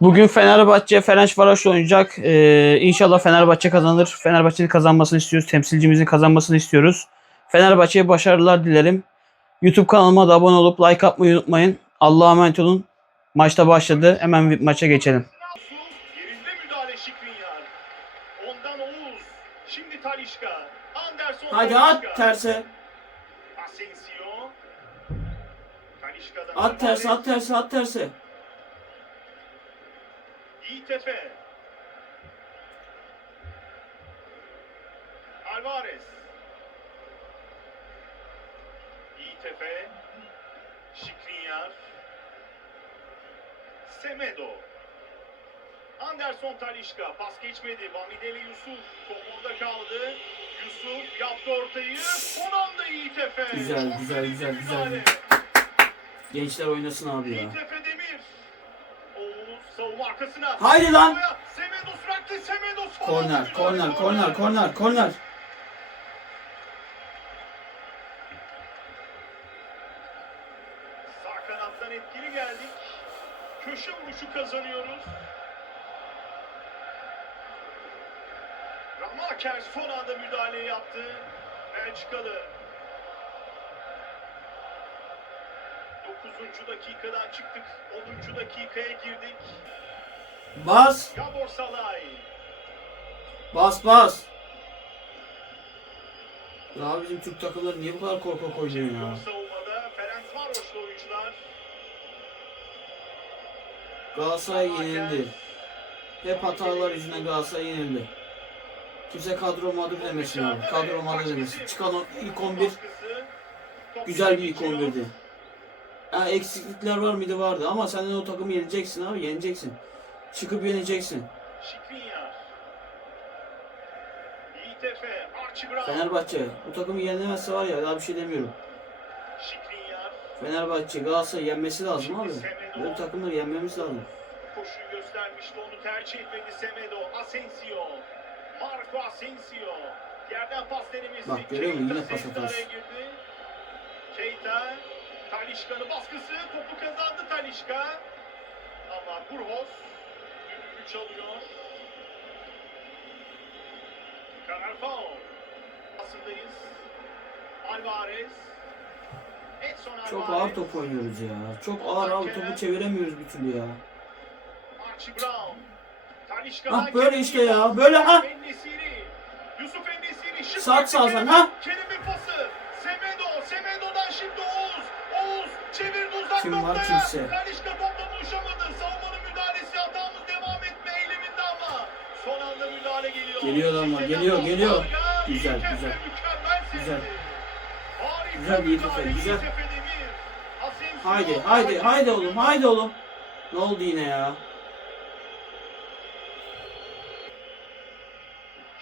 Bugün Fenerbahçe Ferencvaroş oynayacak. Ee, inşallah Fenerbahçe kazanır. Fenerbahçe'nin kazanmasını istiyoruz. Temsilcimizin kazanmasını istiyoruz. Fenerbahçe'ye başarılar dilerim. YouTube kanalıma da abone olup like atmayı unutmayın. Allah'a emanet olun. Maçta başladı. Hemen bir maça geçelim. Hadi at terse. At terse, at terse, at terse. Efe. Alvarez. Efe. Şikrinyar. Semedo. Anderson Talişka. Pas geçmedi. Bamideli Yusuf. Top orada kaldı. Yusuf yaptı ortayı. Son anda Efe. Güzel, güzel, güzel, güzel. Gençler oynasın abi ya. Yiğit Haydi lan. Korner, korner, korner, korner, korner. Sağ kanattan etkili geldik. Köşe vuruşu kazanıyoruz. Ramaker son anda müdahale yaptı. Belçikalı. 9. dakikadan çıktık. 10. dakikaya girdik. Bas, Gabor Salay. bas, bas. Ya bizim Türk takımları niye bu kadar korkak oynuyor ya? Savunmada Ferencvaroslu oyuncular. Galatasaray yenildi. Hep hatalar yüzünden Galatasaray yenildi. Kimse kadro mağdur demesin abi. Kadro mağdur demesin. Çıkan ilk 11 güzel bir ilk 11'di. Ha, eksiklikler var mıydı vardı ama sen de o takımı yeneceksin abi yeneceksin. Çıkıp yeneceksin. Fenerbahçe bu takımı yenemezse var ya daha bir şey demiyorum. Fenerbahçe Galatasaray yenmesi lazım abi. Böyle takımları yenmemiz lazım. Koşuyu göstermişti onu tercih etmedi Semedo. Asensio. Marco Asensio. Yerden pas denemesi. Bak, görüyor musun? Yine pas girdi. Keita. Talişka'nın baskısı. Topu kazandı Talişka. Ama Burhos. Düdüğü çalıyor. Karar faul. Pasındayız. Alvarez. Edson Alvarez. Çok ağır top oynuyoruz ya. Çok ağır abi topu çeviremiyoruz bir türlü ya. Archie Brown. Talişka. Ah, böyle işte ya, böyle ha. Yusuf yaptı sağsan, Kerem. ha. Kerem'in Kim var, kimse. Talişka topla buluşamadı. Savunmanın müdahalesi hatamız devam etme eyleminde ama. Son anda müdahale geliyor. Geliyor ama, geliyor, geliyor. Güzel, güzel. Güzel. Güzel Yiğit Efe, müdahale güzel. Haydi haydi haydi oğlum haydi oğlum. Ne oldu yine ya?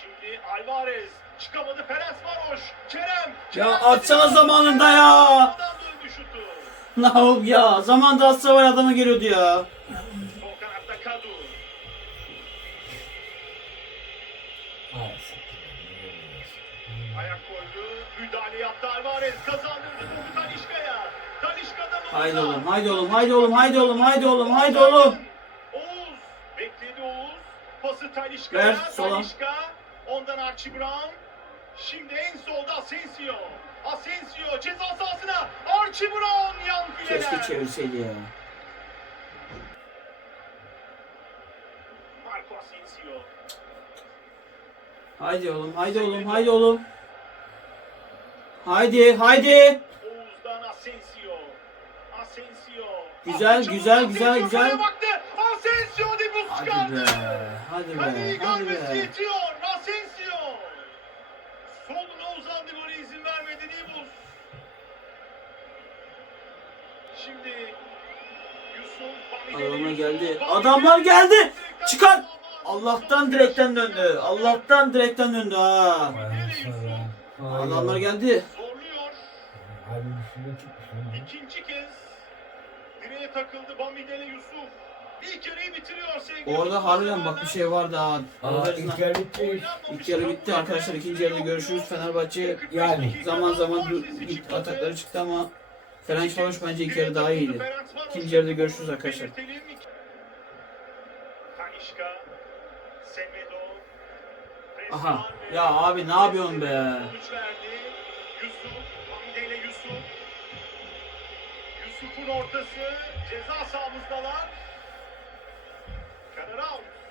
Şimdi Alvarez çıkamadı Ferencvaros. Kerem. Ya atsana zamanında ya. Oldu ya? Zamanda atsa var adama geliyordu ya. Sol kanatta Kadu. Ayak koydu. Müdahale yaptı Alvarez. Kazandırdı topu Talişka'ya. Talişka'dan Oğuz'a. Haydi oğlum haydi oğlum haydi oğlum haydi oğlum haydi oğlum haydi oğlum. Oğuz. Bekledi Oğuz. Pası Talişka'ya. Ver, sola. Talişka. Ondan Archie Brown. Şimdi en solda Asensio. Asensio ceza sahasına. Archie Brown yan fileler. Keşke çevirseydi ya. Marco Asensio. Haydi oğlum haydi oğlum haydi oğlum. Haydi haydi. Oğuz'dan Asensio. Asensio. Güzel, güzel, güzel, güzel. Asensio Dibus Hadi be. Hadi be. Hadi be. yetiyor. Asensio. Adamlar Yusuf, geldi. Adamlar geldi. Çıkar. Allah'tan direkten döndü. Allah'tan direkten döndü ha. Adamlar geldi. İkinci kez direğe takıldı Bamidele Yusuf. İlk yarıyı bitiriyor sevgili Orada harbiden bak bir şey vardı ha. Aa Orada ilk yer bitti. İlk yarı bitti arkadaşlar. İkinci yarıda görüşürüz. Fenerbahçe Yani. zaman zaman atakları çıktı ama Fenerbahçe bence ilk yarı daha iyiydi. İkinci yarıda görüşürüz arkadaşlar. Aha. Ya abi ne yapıyorsun be?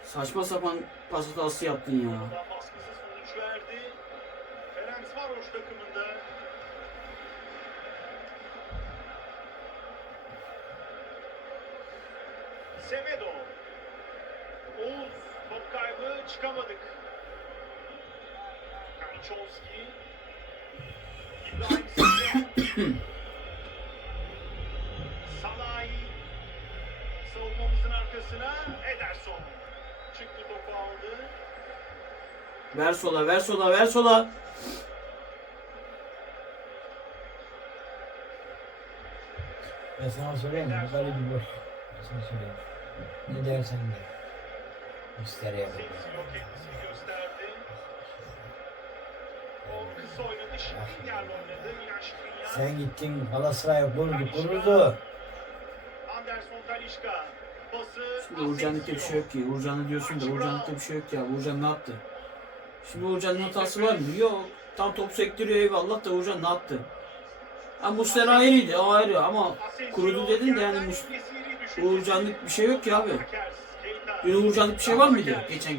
Saçma sapan pas hatası yaptın ya. Oradan baskısı sonuç verdi. Ferenc Varoş takımında. Semedo. Oğuz top kaybı çıkamadık. Kanchovski. İbrahim Sisse. Salai. Savunmamızın arkasına Ederson. Çıktı topu aldı. Ver sola ver sola ver sola. Ben sana söyleyeyim mi? Böyle bir boş. Ben sana söyleyeyim. Ne dersen de. Şikrinyar. Sen gittin Galatasaray'a kurdu kurdu. Anderson Talişka. Pası. Şimdi Uğurcanlıkta bir şey yok ki. Uğurcanlı diyorsun da Uğurcanlıkta bir şey yok ya. Uğurcan ne yaptı? Şimdi Uğurcan'ın hatası var mı? Yok. Tam top sektiriyor eyvallah da Uğurcan ne yaptı? Ha Muslera ayrıydı o ayrı ama kurudu dedin de yani Mus Uğurcanlık bir şey yok ki abi. Dün Uğurcanlık bir şey var mıydı geçen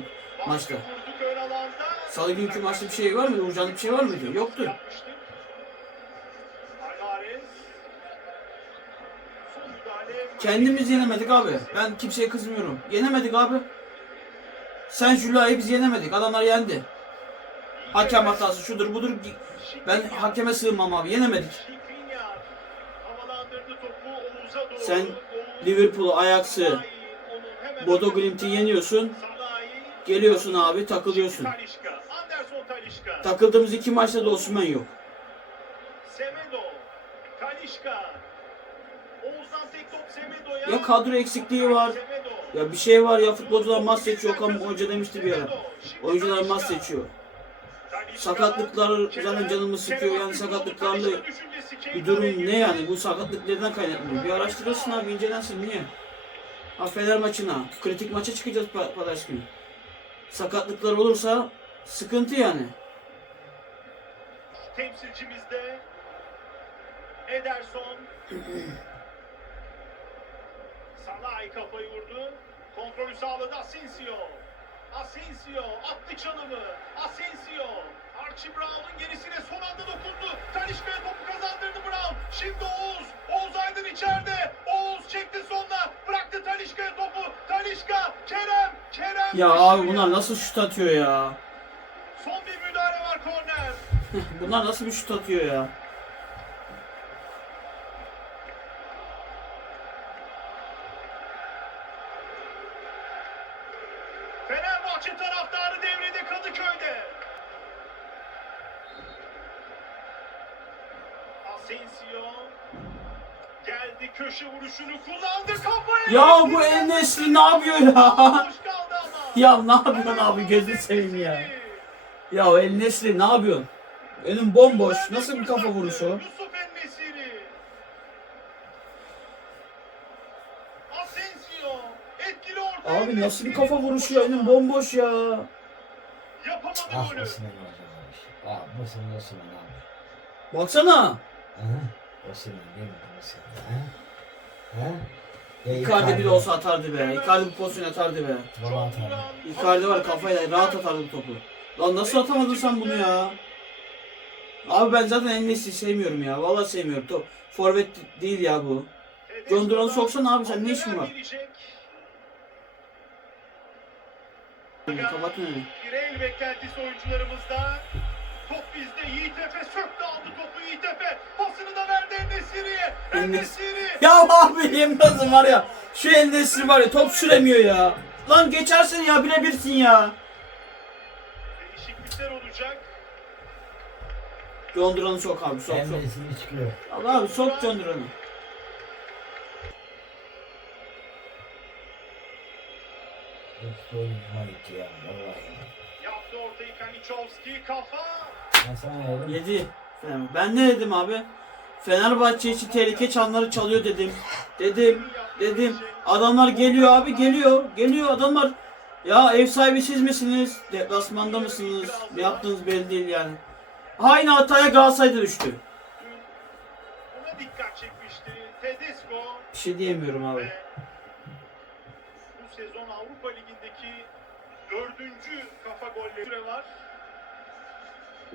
maçta? Salı günkü maçta bir şey var mıydı? Uğurcanlık bir şey var mıydı? Yoktu. Kendimiz yenemedik abi. Ben kimseye kızmıyorum. Yenemedik abi. Sen Jülay'ı biz yenemedik. Adamlar yendi. Hakem hatası şudur budur. Ben hakeme sığınmam abi. Yenemedik. Sen Liverpool'u, Ajax'ı, Bodo Glimt'i yeniyorsun. Geliyorsun abi takılıyorsun. Takıldığımız iki maçta da Osman yok. Ya kadro eksikliği var. Ya bir şey var ya futbolcular maç seçiyor. Okan Hoca demişti bir ara. Oyuncular maç seçiyor. Sakatlıklar zaten canımı sıkıyor. Yani sakatlıklarla bir durum ne yani? Bu sakatlık neden kaynaklanıyor? Bir araştırırsın abi incelensin niye? Ha maçına, kritik maça çıkacağız pa- pazartesi günü. Sakatlıklar olursa sıkıntı yani. Temsilcimizde Ederson. Salah'ı kafayı vurdu. Kontrolü sağladı Asensio. Asensio attı çalımı. Asensio. Archie Brown'un gerisine son anda dokundu. Talişka'ya topu kazandırdı Brown. Şimdi Oğuz. Oğuz Aydın içeride. Oğuz çekti sonuna. Bıraktı Talişka'ya topu. Talişka. Kerem. Kerem. Ya abi bunlar nasıl şut atıyor ya? Son bir müdahale var korner. Bunlar nasıl bir şut atıyor ya? El Nesri ne yapıyor ya? Ya ne yapıyorsun abi gözünü seveyim ya. Ya El Nesri ne yapıyorsun? Önüm bomboş. Nasıl bir kafa vuruşu. Abi nasıl bir kafa vuruşu ya? Önüm bomboş ya. Ah abi. Ah Osman Osman abi. Baksana. Aha. Osman değil mi Osman? Ha? Ha? Ya Icardi bir de olsa atardı be. Icardi bu pozisyon atardı be. Valla atarım. Icardi var kafayla rahat atardı bu topu. Lan nasıl atamadın sen bunu ya? Abi ben zaten en iyisi sevmiyorum ya. Vallahi sevmiyorum. Top, forvet değil ya bu. John Duran'ı soksana abi, sen ne işin var? Kapat önünü. Bir el beklentisi oyuncularımızda. Top bizde. Yiğit Efe söktü aldı topu Yiğit Efe. Pasını da verdi Enesiri'ye. Enesiri. Ya abi ederim var ya. Şu El Nesri var ya top süremiyor ya. Lan geçersin ya birebirsin ya. Değişiklikler olacak. John Duran'ı sok abi sok sok. de seni çıkıyor. Allah abi sok John Duran'ı. Hepsi oyuncuma gitti ya. Vallahi. Yaptı ortayı Kanichovski. Kafa. Ben sana dedim. Yedi. Fener- Ben ne dedim abi? Fenerbahçe için tehlike çanları çalıyor dedim. Dedim. Dedim. Adamlar geliyor abi geliyor. Geliyor adamlar. Ya ev sahibi siz misiniz? Deplasmanda mısınız? Ne yaptığınız belli değil yani. Aynı hataya Galatasaray'da düştü. Bir şey diyemiyorum abi. bu sezon Avrupa Ligi'ndeki dördüncü kafa golleri süre var.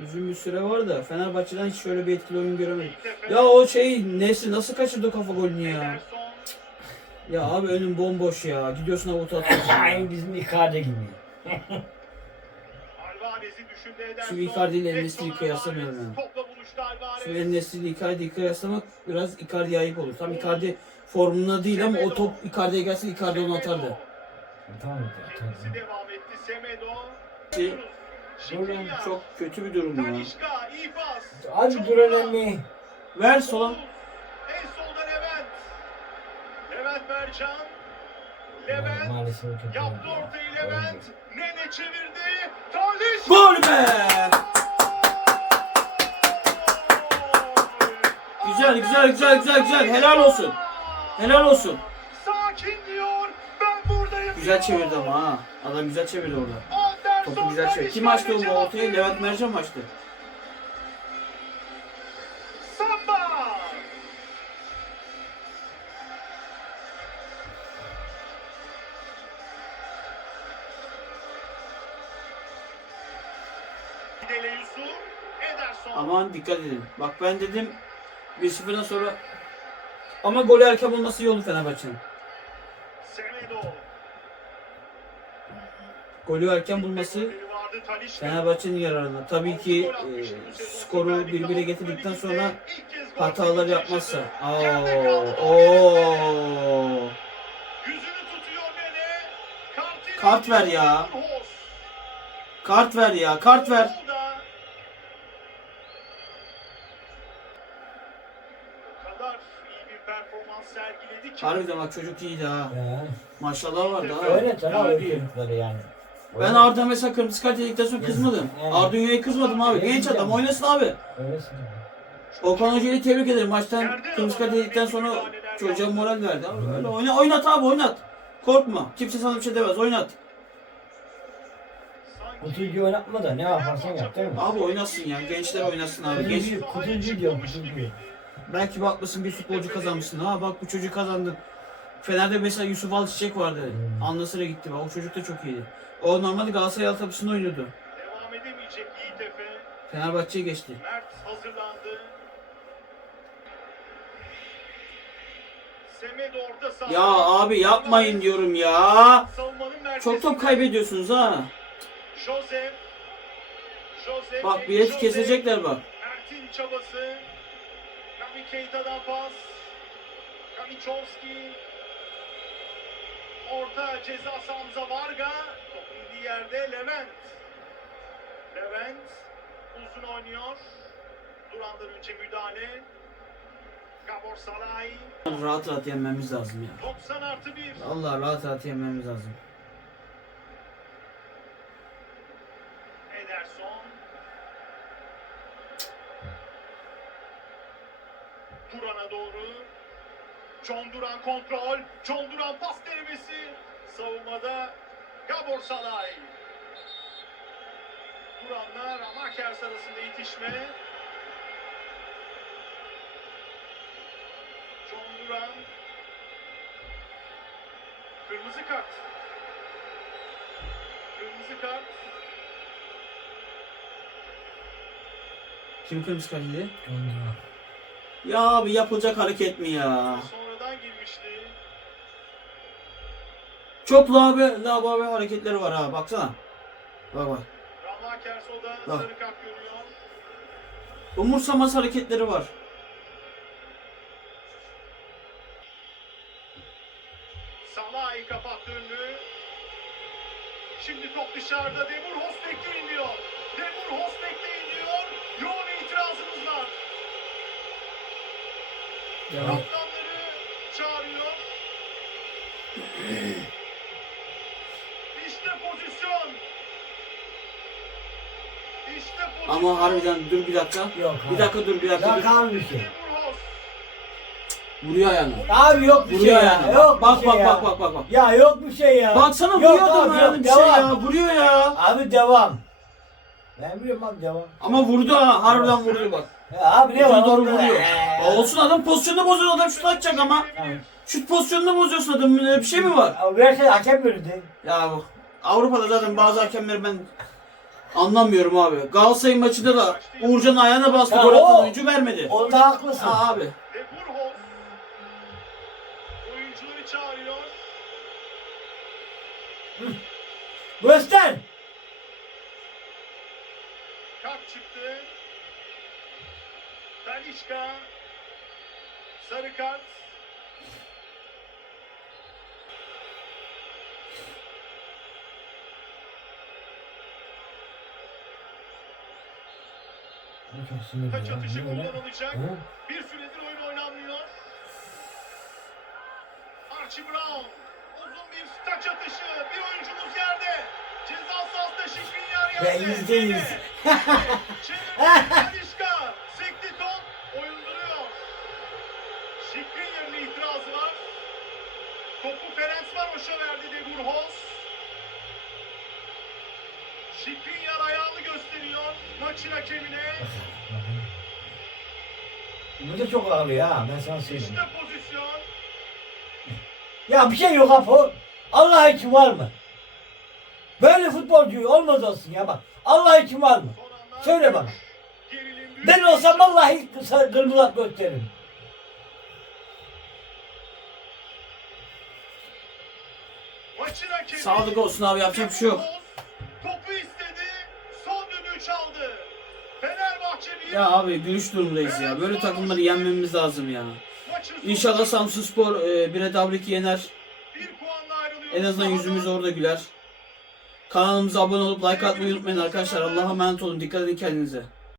Uzun bir süre var da Fenerbahçe'den hiç şöyle bir etkili oyun göremedim. Ya o şey Nesri nasıl kaçırdı kafa golünü ya? Ya abi önün bomboş ya. Gidiyorsun avuta atıyorsun. Aynı bizim Icardi gibi. Şu Icardi ile Enes'i kıyaslamayalım yani. El Nesri Icardi'yi kıyaslamak biraz Icardi'ye ayıp olur. Tam Icardi formunda değil ama o top Icardi'ye gelse Icardi onu atardı. Tamam? Kendisi devam etti. Semedo. Şikrinyar. Çok kötü bir durum ya. Hadi dur önemli. Ver sola. En solda Levent. Levent Mercan. Levent. Yaptı ortayı Levent. Nene çevirdi. Talişka. Gol be! Güzel, güzel, güzel, güzel, güzel. Helal olsun. Helal olsun. Sakin diyor. Ben buradayım. Güzel çevirdi ama ha. Adam güzel çevirdi orada. Topu güzel çevirdi. Kim açtı o cevap ortayı? veriyor. Levent Mercan mı açtı? Samba. Aman dikkat edin. Bak ben dedim 1-0'dan sonra ama golü erken bulması iyi oldu Fenerbahçe'nin. Semedo. Golü erken bulması. Fenerbahçe'nin yararına. Tabii ki e, skoru birbirine getirdikten sonra hatalar yapmazsa. Oo, oo. Kart ver ya. Kart ver ya, kart ver. Harbiden bak çocuk iyiydi ha. Maşallah vardı ha. Öyle tabii Yani Ben Arda mesela kırmızı kart yedikten sonra kızmadım. Arda Dünya'ya kızmadım abi. Genç adam oynasın abi. Öylesin. Okan Hoca'yı tebrik ederim. Maçtan kırmızı kart yedikten sonra çocuğa moral verdi. Abi. Öyle oyna, oynat abi oynat. Korkma. Kimse sana bir şey demez. Oynat. Kutucu oynatma da ne yaparsan yap değil mi? Abi oynasın ya. Gençler oynasın abi. Genç. Kutucu diyor kutucu. Belki bakmışsın bir futbolcu kazanmışsın. Ha bak bu çocuk kazandı. Fener'de mesela Yusuf Alçiçek vardı. Hmm. Anlasır'a gitti. Bak o çocuk da çok iyiydi. O normalde Galatasaray altyapısında oynuyordu. devam edemeyecek Yiğit Efe. Fenerbahçe'ye geçti. Mert hazırlandı. Semedo orta saha. Ya abi yapmayın diyorum ya. Çok top kaybediyorsunuz ha. Joseph. Joseph. Bak bileti Joseph. kesecekler bak. Mert'in çabası. Nabi Keita'dan pas. Kanichovski. Orta ceza Hamza Varga. İndiği yerde Levent. Levent uzun oynuyor. Duran'dan önce müdahale. Gabor Salay. Rahat rahat yenmemiz lazım ya. 90 artı 1. Allah rahat rahat yenmemiz lazım. Ederson. Duran'a doğru. John Duran kontrol. John Duran pas denemesi. Savunmada Gabor Salay. Duran'la Ramakers arasında itişme. John Duran. Kırmızı kart. Kırmızı kart. Kim kırmızı kart yedi? Dondurma. Ya abi yapılacak hareket mi ya? Sonradan Çok labe, lababe hareketleri var ha baksana. Bak bak. Da Bak. sarı kart görüyor. Umursamaz hareketleri var. Salah'ı kapattı önünü. Şimdi top dışarıda. Demir Hostek'te iniyor. Demir Hostek'te iniyor. Yoğun itirazımız var. Devam. Kaptanları Ama harbiden dur bir dakika. Yok Bir dakika dur bir dakika dur. ki. Demir Hos. Vuruyor ayağına. Abi yok bir şey Vuruyor ya. ayağına. Yok bak bir şey bak ya. bak bak bak bak. Ya yok bir şey ya. Baksana Yok vuruyor adam abi, ayağına yok, bir şey ya. Vuruyor ya. Abi devam. Ben biliyorum abi devam. Ama vurdu ha. Harbiden vurdu bak. Ya abi ne var? Doğru orada? vuruyor. Ee, Olsun adam pozisyonunu bozuyor. Adam şut atacak ama. Tamam. Şut pozisyonunu bozuyorsun adam. Öyle bir şey mi var? Abi versene hakem verirdi. Ya bu Avrupa'da zaten bazı hakemleri ben anlamıyorum abi. Galatasaray maçında da Uğurcan ayağına bastı Ya gol atan oyuncu vermedi. Onda haklısın. Aa abi. Ve oyuncuları çağırıyor. Göster. Kart çıktı. Talişka. Sarı kart. Taç atışı kullanılacak. Bir süredir oyun oynanmıyor. Archie Brown. Uzun bir taç atışı. Bir oyuncumuz yerde. Ceza sahasında Şikrinyar Ya yerde. yüzde yüz. Sekti top. Oyun duruyor. Şikrinyar'ın itirazı var. Topu Ferenc Varoş'a verdi de. Şikrinyar ayağını gösteriyor maçın hakemine. Bu da çok ağrıyor ha. Ben sana söyleyeyim. İşte pozisyon. Ya bir şey yok Apo. Allah için var mı? Böyle futbolcu olmaz olsun ya bak. Allah için var mı? Söyle bana. Ben olsam vallahi kısa kırmızı gösteririm. Maçın hakemi. Sağlık olsun abi yapacak bir şey yok. Ya abi gülüş durumdayız ya. Böyle takımları yenmemiz lazım ya. İnşallah Samsun Spor e, bire Dabrik'i yener. En azından yüzümüz orada güler. Kanalımıza abone olup like atmayı unutmayın arkadaşlar. Allah'a emanet olun. Dikkat edin kendinize.